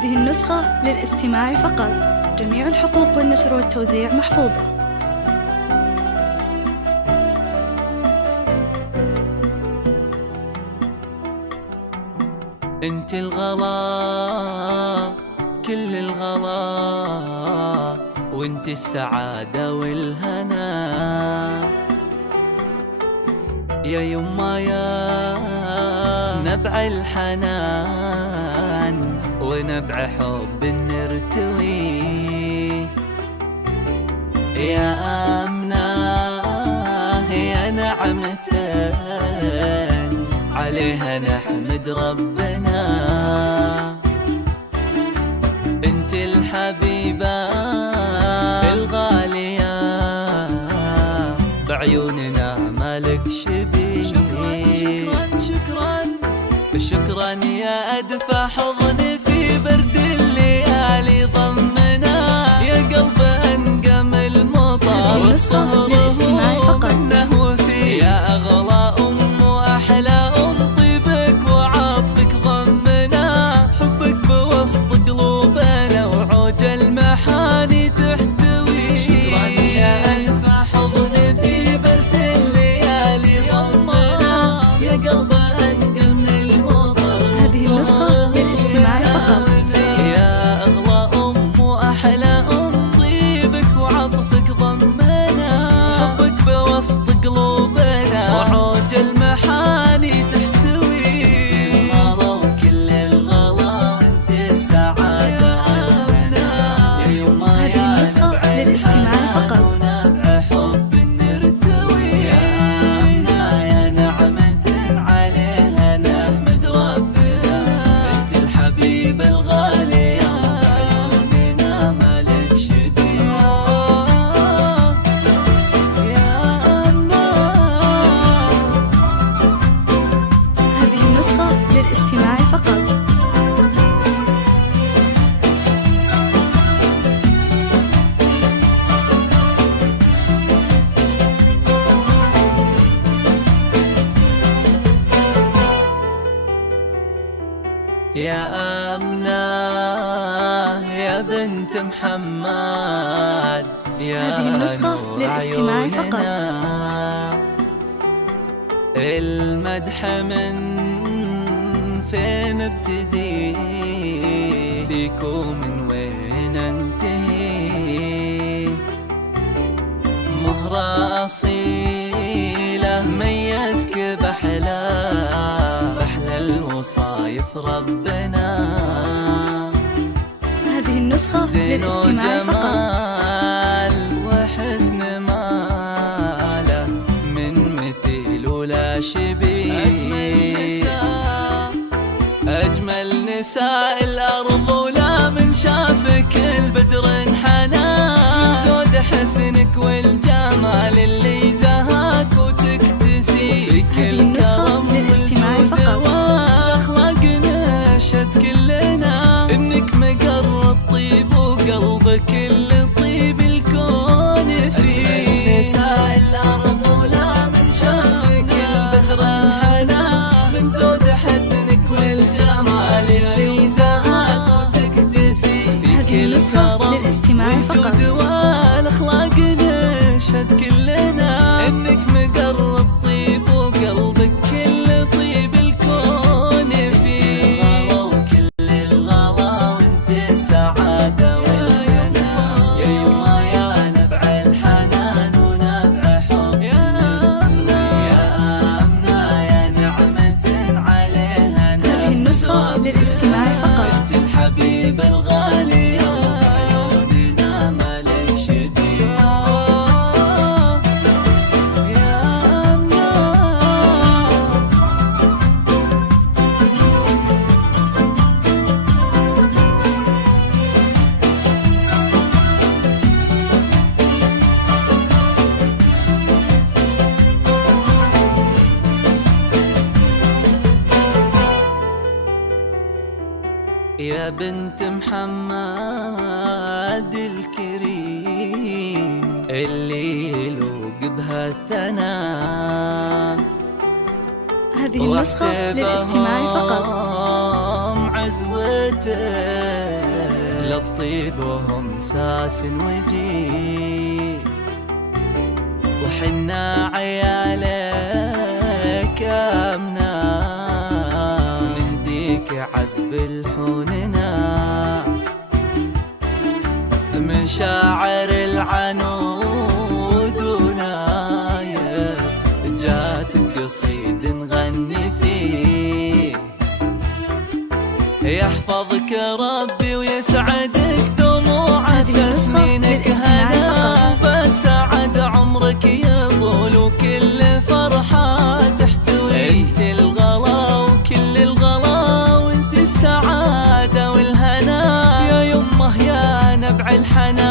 هذه النسخة للاستماع فقط. جميع الحقوق والنشر والتوزيع محفوظة. انت الغلا كل الغلا، وانت السعادة والهنا يا يما يا نبع الحنان ونبع حب نرتوي، يا آمنة يا نعمة عليها نحمد ربنا. انت الحبيبة الغالية بعيوننا مالك شبيه. شكرا شكرا شكرا يا أدفى حضن في برد الليالي ضمنا، يا قلب أنقم المطر والطهر منه وفيه، يا أغلى أم وأحلى أم طيبك وعطفك ضمنا، حبك بوسط قلوبنا وعوج المحاني تحتوي. شكرا يا أدفى حضن في برد الليالي ضمنا، يا قلب أنقم المطر. هذه النسخة للاستماع فقط. يا أغلى أم وأحلى أم طيبك وعطفك ضمنا، حبك بوسط قلوبنا وعوج المحاني تحتوي. الغلا وكل الغلا وانت السعادة أمنا، يا يما هذه النسخة للاستماع فقط. ونبع حب نرتوي، يا آمنة يا نعمة عليها نحمد ربنا. انت الحبيبة الغالية بعيوننا مالك شبيه، يا آمنة. هذه النسخة للاستماع فقط. يا آمنة يا بنت محمد، يا هذه النسخة نور للاستماع فقط. عيوننا. المدح من فين ابتدي فيكم من وين انتهي، مهرة أصيلة ميزك بحلى الوصايف ربنا. هذه النسخة زين للاستماع فقط. وجمال وحسن ماله من مثيل ولا شبيه، أجمل نساء الأرض ولا من شافك البدر انحنى، من زود حسنك والجمال اللي زهاك وتكتسي. هذه النسخة للاستماع فقط. أخلاقنا شد كلنا إنك مقر الطيب وقلبك اللي طيب الكون فيه. نساء الأرض ولا من شافك البدر انحنى، من زود حسنك والجمال اللي زهاك وتكتسي. هذه النسخة للاستماع فقط. والأخلاق نشهد كلنا إنك مقر الطيب وقلبك كل طيب الكون فيه. الغلا وكل الغلا وانت السعادة والهنا، يا يما يا نبع الحنان ونبع حب نرتوي، يا آمنة يا نعمة عليها هذه النسخة للاستماع فقط. انت الحبيبة الغالية بعيوننا مالك شبيه، يا آمنة. يا بنت محمد الكريم اللي يلوق بها الثناء، هذه النسخة للاستماع فقط. عزوته أهل الطيب وهم ساس وجيه، وحنا عيالك أمنا نهديك عذب الحوننا، مشاعر العنود ونايف جات قصيد نغني فيه، يحفظك ربي ويسعدك دموع سنينك هنا، بسعد عمرك يطول وكل فرحة تحتوي، انت الغلا وكل الغلا وانت السعادة والهنا، يا يمه يا نبع الحنان.